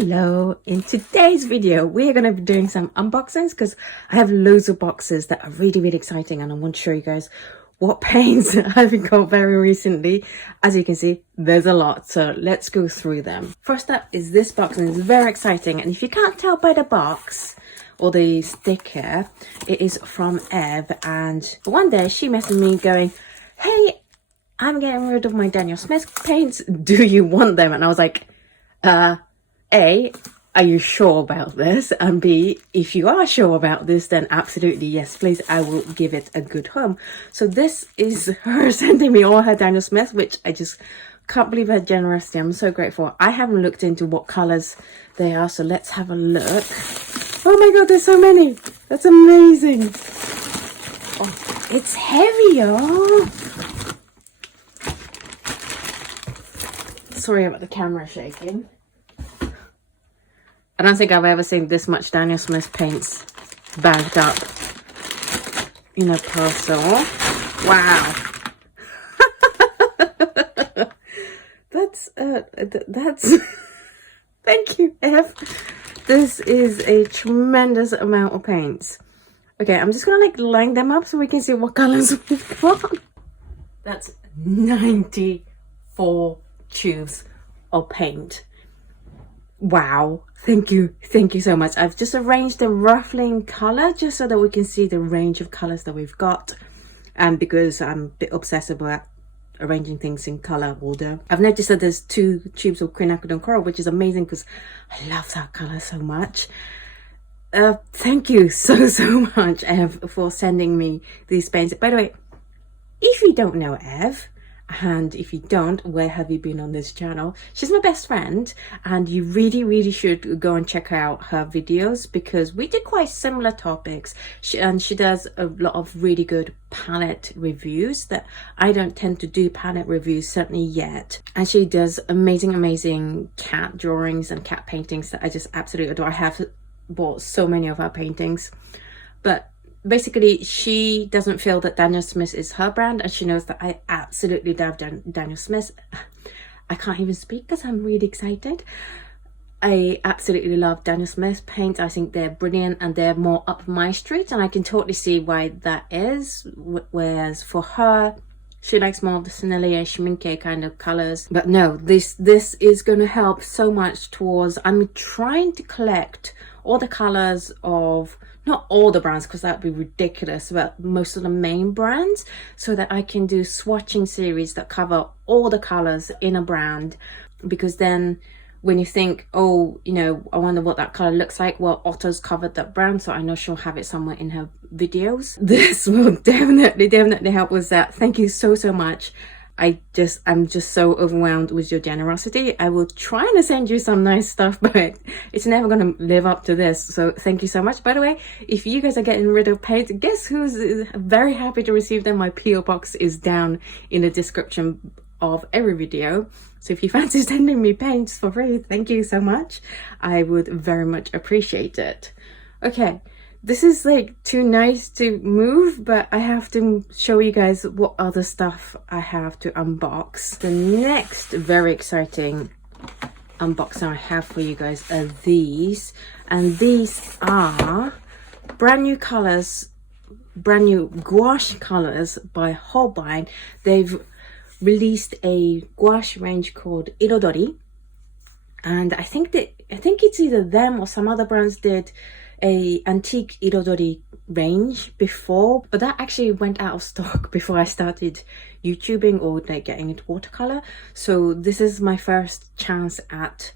Hello, in today's video we're going to be doing some unboxings because I have loads of boxes that are really exciting, and I want to show you guys what paints I've got very recently. As you can see, there's a lot, so let's go through them. First up is this box, and it's very exciting, and if you can't tell by the box or the sticker, it is from Ev. And one day she messaged me going, hey, I'm getting rid of my Daniel Smith paints, do you want them? And I was like, A, are you sure about this? And B, if you are sure about this, then absolutely yes, please, I will give it a good home. So this is her sending me all her Daniel Smith, which I just can't believe her generosity. I'm so grateful. I haven't looked into what colors they are, so let's have a look. Oh my god, there's so many. That's amazing. Oh, it's heavy, y'all. Sorry about the camera shaking. I don't think I've ever seen this much Daniel Smith paints bagged up in a parcel. Wow. that's thank you, F. This is a tremendous amount of paints. Okay, I'm just gonna line them up so we can see what colors we've got. That's 94 tubes of paint. Wow, thank you so much. I've just arranged them roughly in color just so that we can see the range of colors that we've got, and because I'm a bit obsessed about arranging things in color order, I've noticed that there's 2 tubes of quinacridone coral, which is amazing because I love that color so much. Thank you so much, Ev, for sending me these paints. By the way, if you don't know Ev, and if you don't, where have you been on this channel? She's my best friend, and you really should go and check out her videos because we do quite similar topics. She does a lot of really good palette reviews that I don't tend to do palette reviews, certainly yet. And she does amazing cat drawings and cat paintings that I just absolutely adore. I have bought so many of her paintings, but basically she doesn't feel that Daniel Smith is her brand, and she knows that I absolutely love Daniel Smith. I can't even speak because I'm really excited. I absolutely love Daniel Smith paints. I think they're brilliant and they're more up my street, and I can totally see why that is. Whereas for her, she likes more of the Sennelier Schmincke kind of colors. But no, this is going to help so much towards, I'm trying to collect all the colors of, not all the brands because that would be ridiculous, but most of the main brands, so that I can do swatching series that cover all the colors in a brand. Because then when you think, oh, you know, I wonder what that color looks like, well, Oto's covered that brand, so I know she'll have it somewhere in her videos. This will definitely help with that. Thank you so much. I'm just so overwhelmed with your generosity. I will try and send you some nice stuff, but it's never going to live up to this. So thank you so much. By the way, if you guys are getting rid of paint, guess who's very happy to receive them? My PO box is down in the description of every video. So if you fancy sending me paints for free, thank you so much. I would very much appreciate it. Okay. This is too nice to move, but I have to show you guys what other stuff I have to unbox. The next very exciting unboxing I have for you guys are these, and these are brand new colors, brand new gouache colors by Holbein. They've released a gouache range called Irodori, and I think it's either them or some other brands did a antique Irodori range before, but that actually went out of stock before I started YouTubing or getting into watercolor. So this is my first chance at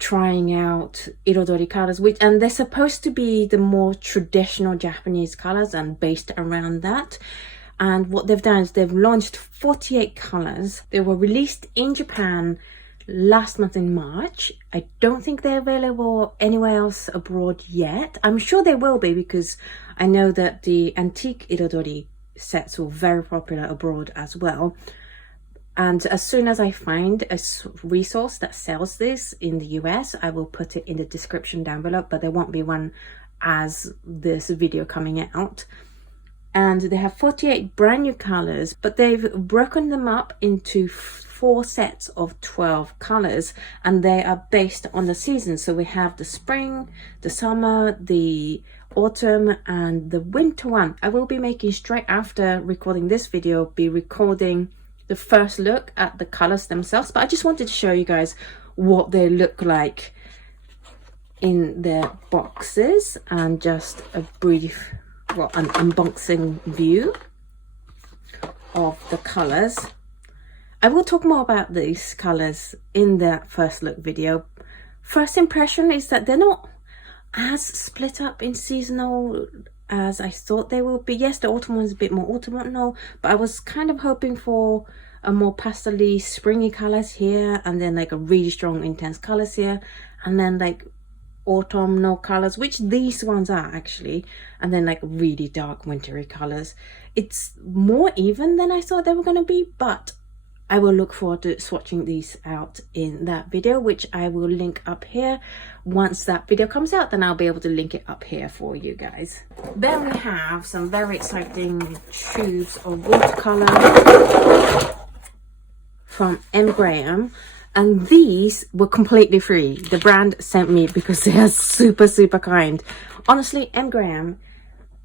trying out Irodori colors, and they're supposed to be the more traditional Japanese colors and based around that. And what they've done is they've launched 48 colors. They were released in Japan last month in March. I don't think they're available anywhere else abroad yet. I'm sure they will be, because I know that the antique Irodori sets were very popular abroad as well. And as soon as I find a resource that sells this in the US, I will put it in the description down below, but there won't be one as this video coming out. And they have 48 brand new colors, but they've broken them up into 4 sets of 12 colors, and they are based on the season. So we have the spring, the summer, the autumn, and the winter one. I will be making, straight after recording this video, be recording the first look at the colors themselves, but I just wanted to show you guys what they look like in their boxes, and just a brief, well, an unboxing view of the colors. I will talk more about these colors in the first look video. First impression is that they're not as split up in seasonal as I thought they will be. Yes, the autumn one's a bit more autumnal, but I was kind of hoping for a more pastel-y, springy colors here, and then like a really strong intense colors here, and then like autumnal colors, which these ones are actually, and then like really dark wintry colors. It's more even than I thought they were going to be, but I will look forward to swatching these out in that video, which I will link up here. Once that video comes out, then I'll be able to link it up here for you guys. Then we have some very exciting tubes of watercolor from M. Graham. And these were completely free. The brand sent me because they are super, super kind. Honestly, M. Graham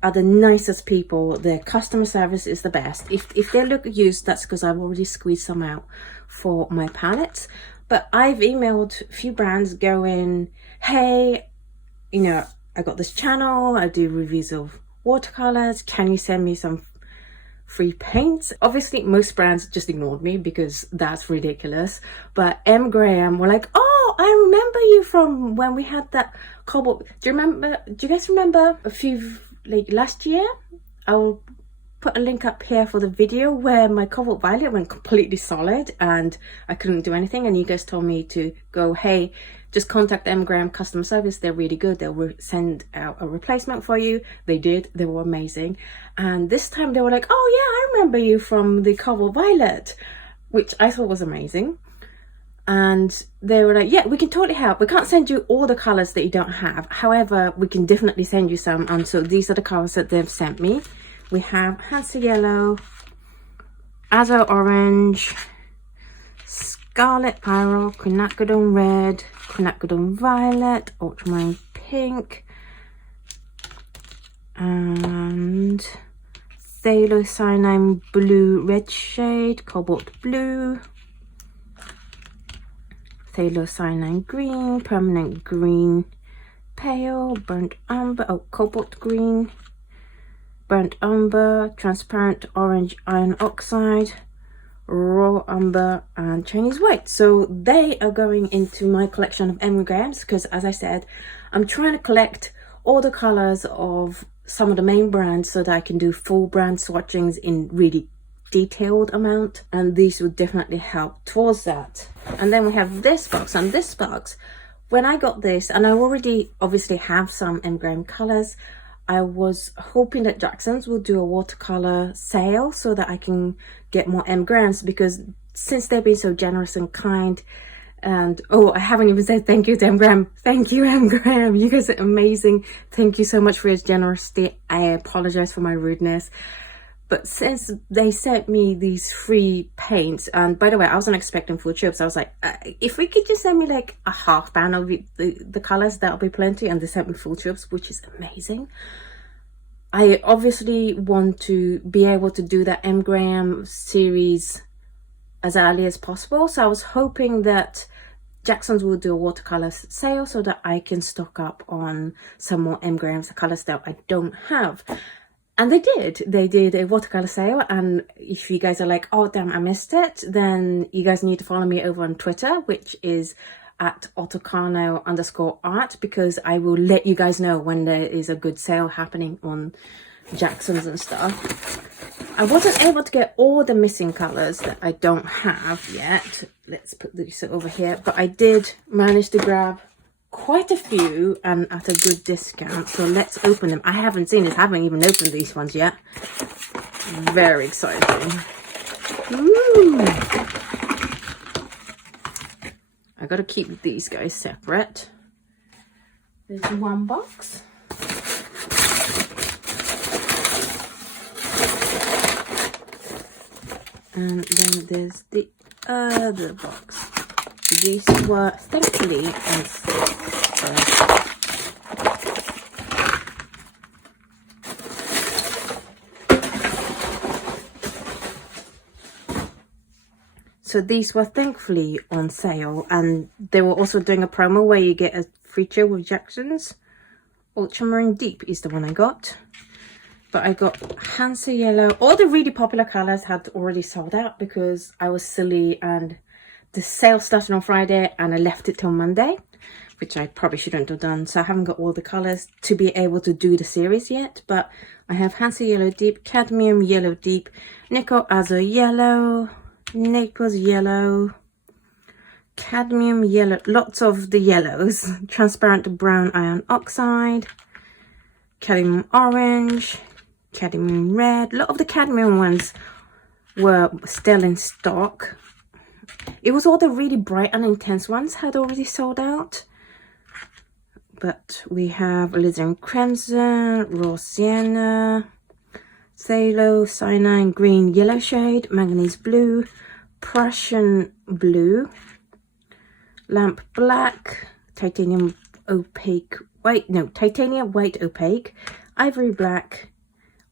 are the nicest people. Their customer service is the best. If they look used, that's because I've already squeezed some out for my palettes. But I've emailed a few brands going, hey, you know, I got this channel, I do reviews of watercolors. Can you send me some free paints? Obviously most brands just ignored me because that's ridiculous, but M. Graham were like, oh, I remember you from when we had that cobalt. Do you guys remember a few, like last year? I'll put a link up here for the video where my cobalt violet went completely solid and I couldn't do anything, and you guys told me to go, hey, just contact M. Graham customer service, they're really good, they'll send out a replacement for you. They did, they were amazing. And this time they were like, oh yeah, I remember you from the cobalt violet, which I thought was amazing. And they were like, yeah, we can totally help. We can't send you all the colors that you don't have, however we can definitely send you some. And so these are the colors that they've sent me. We have Hansa Yellow, Azo Orange, Scarlet Pyro, Quinacridone Red, Quinacridone Violet, Ultramarine Pink, and Phthalocyanine Blue Red shade, Cobalt Blue, Phthalocyanine Green, Permanent Green Pale, Burnt Umber, oh, Cobalt Green, Burnt Umber, Transparent Orange Iron Oxide, Raw Umber, and Chinese White. So they are going into my collection of M. Grahams because, as I said, I'm trying to collect all the colors of some of the main brands so that I can do full brand swatchings in really detailed amount, and these would definitely help towards that. And then we have this box, and this box, when I got this, and I already obviously have some M. Graham colors, I was hoping that Jackson's will do a watercolor sale so that I can get more M. Grahams, because since they've been so generous and kind, and oh, I haven't even said thank you to M. Graham. Thank you, M. Graham. You guys are amazing. Thank you so much for your generosity. I apologize for my rudeness. But since they sent me these free paints, and by the way, I wasn't expecting full tubes. I was like, if we could just send me like a half band of the colors, that'll be plenty. And they sent me full tubes, which is amazing. I obviously want to be able to do that M. Graham series as early as possible. So I was hoping that Jackson's will do a watercolor sale so that I can stock up on some more M. Graham's colors that I don't have. And they did a watercolor sale. And if you guys are like, oh damn, I missed it, then you guys need to follow me over on Twitter, which is at Oto Kano _art, because I will let you guys know when there is a good sale happening on Jackson's and stuff. I wasn't able to get all the missing colors that I don't have yet. Let's put these over here, but I did manage to grab quite a few and at a good discount. So let's open them. I haven't seen this, I haven't even opened these ones yet. Very exciting. Ooh. I gotta keep these guys separate. There's one box. And then there's the other box. These were thankfully on sale. So these were thankfully on sale, and they were also doing a promo where you get a free chill with Jackson's. Ultramarine Deep is the one I got. But I got Hansa Yellow. All the really popular colours had already sold out because I was silly and the sale started on Friday and I left it till Monday, which I probably shouldn't have done. So I haven't got all the colours to be able to do the series yet. But I have Hansa Yellow Deep, Cadmium Yellow Deep, Nickel Azure Yellow, Naples Yellow, Cadmium Yellow, lots of the yellows, Transparent Brown Iron Oxide, Cadmium Orange, Cadmium Red. A lot of the cadmium ones were still in stock. It was all the really bright and intense ones had already sold out. But we have Alizarin Crimson, Raw Sienna, Phthalo, Cyanine Green Yellow shade, Manganese Blue, Prussian Blue, Lamp Black, Titanium Opaque, Titanium White Opaque, Ivory Black,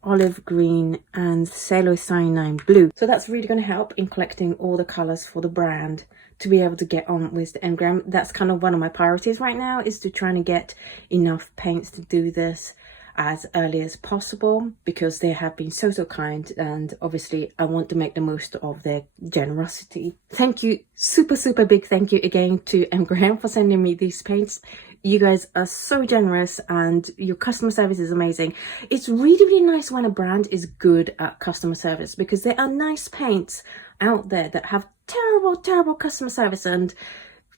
Olive Green, and Cyanine Blue. So that's really going to help in collecting all the colours for the brand to be able to get on with the engram. That's kind of one of my priorities right now, is to try and get enough paints to do this as early as possible, because they have been so kind, and obviously I want to make the most of their generosity. Thank you, super big thank you again to Graham for sending me these paints. You guys are so generous and your customer service is amazing. It's really nice when a brand is good at customer service, because there are nice paints out there that have terrible customer service, and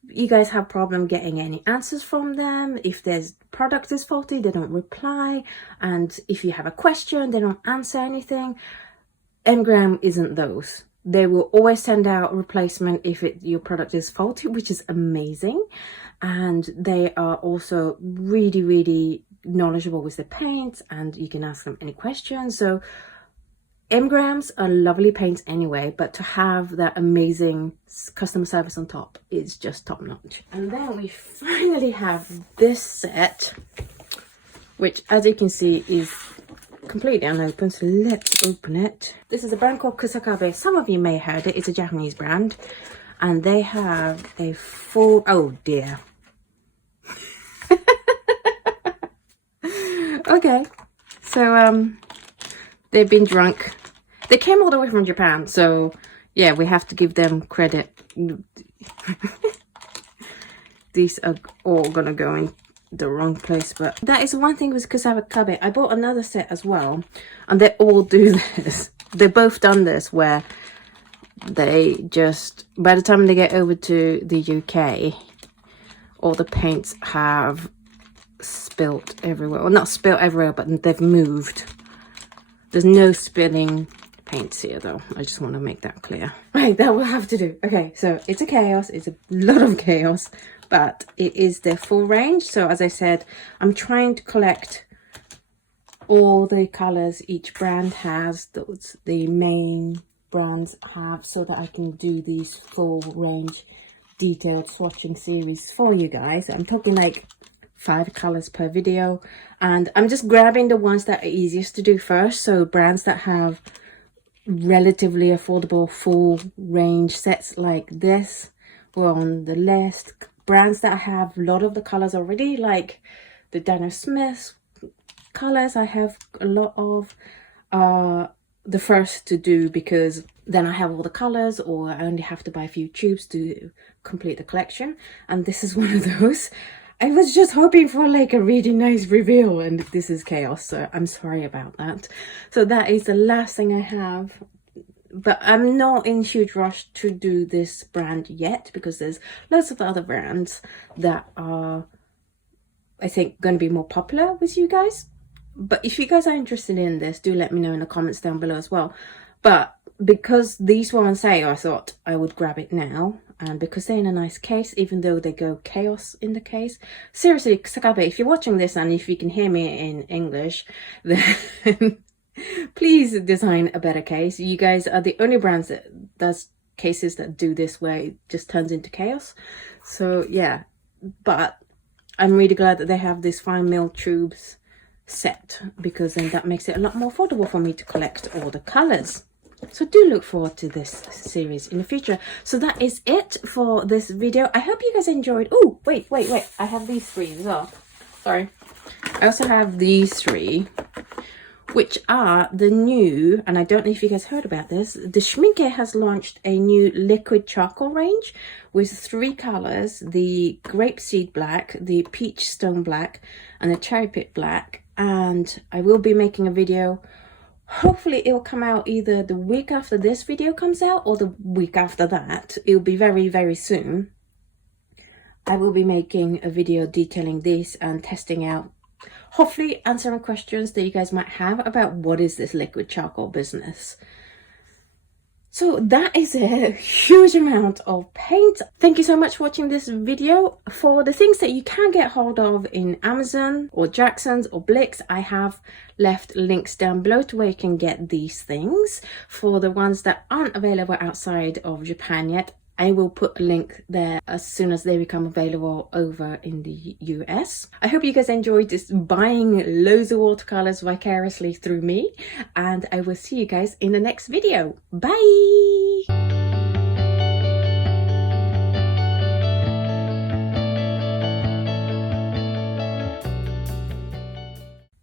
you guys have problem getting any answers from them. If there's product is faulty, they don't reply, and if you have a question, they don't answer anything. Engram isn't those. They will always send out a replacement if your product is faulty, which is amazing. And they are also really knowledgeable with the paints, and you can ask them any questions. So Engrams are lovely paints anyway, but to have that amazing customer service on top is just top notch. And then we finally have this set, which as you can see is completely unopened, so let's open it. This is a brand called Kusakabe. Some of you may have heard it. It's a Japanese brand, and they have a full, oh dear. Okay, so they've been drunk. They came all the way from Japan, so yeah, we have to give them credit. These are all gonna go in the wrong place, but that is one thing with Kusakabe. I bought another set as well, and they all do this. They've both done this, where they just, by the time they get over to the UK, all the paints have spilt everywhere. Well, not spilt everywhere, but they've moved. There's no spilling paints here though. I just want to make that clear. Right, that will have to do. Okay, so it's a chaos. It's a lot of chaos, but it is their full range. So as I said, I'm trying to collect all the colors each brand has, those the main brands have, so that I can do these full range detailed swatching series for you guys. I'm talking like 5 colors per video, and I'm just grabbing the ones that are easiest to do first. So brands that have relatively affordable full range sets like this were on the list. Brands that have a lot of the colors already, like the Daniel Smith colors, I have a lot of the first to do, because then I have all the colors, or I only have to buy a few tubes to complete the collection. And this is one of those. I was just hoping for like a really nice reveal, and this is chaos, so I'm sorry about that. So that is the last thing I have, but I'm not in huge rush to do this brand yet, because there's lots of other brands that are, I think, going to be more popular with you guys. But if you guys are interested in this, do let me know in the comments down below as well. But because these were on sale, I thought I would grab it now. And because they're in a nice case, even though they go chaos in the case. Seriously, Kusakabe, if you're watching this and if you can hear me in English, then please design a better case. You guys are the only brands that does cases that do this where it just turns into chaos. So yeah, but I'm really glad that they have this fine mill tubes set, because then that makes it a lot more affordable for me to collect all the colors. So do look forward to this series in the future. So that is it for this video. I hope you guys enjoyed. Oh, wait. I have these three as well. Sorry. I also have these three, which are the new, and I don't know if you guys heard about this, the Schmincke has launched a new liquid charcoal range with 3 colors, the grapeseed black, the peach stone black, and the cherry pit black. And I will be making a video. Hopefully it will come out either the week after this video comes out or the week after that. It will be very, very soon. I will be making a video detailing this and testing out, hopefully answering questions that you guys might have about what is this liquid charcoal business. So that is a huge amount of paint. Thank you so much for watching this video. For the things that you can get hold of in Amazon or Jackson's or Blick's, I have left links down below to where you can get these things. For the ones that aren't available outside of Japan yet, I will put a link there as soon as they become available over in the US. I hope you guys enjoyed this buying loads of watercolors vicariously through me, and I will see you guys in the next video. Bye!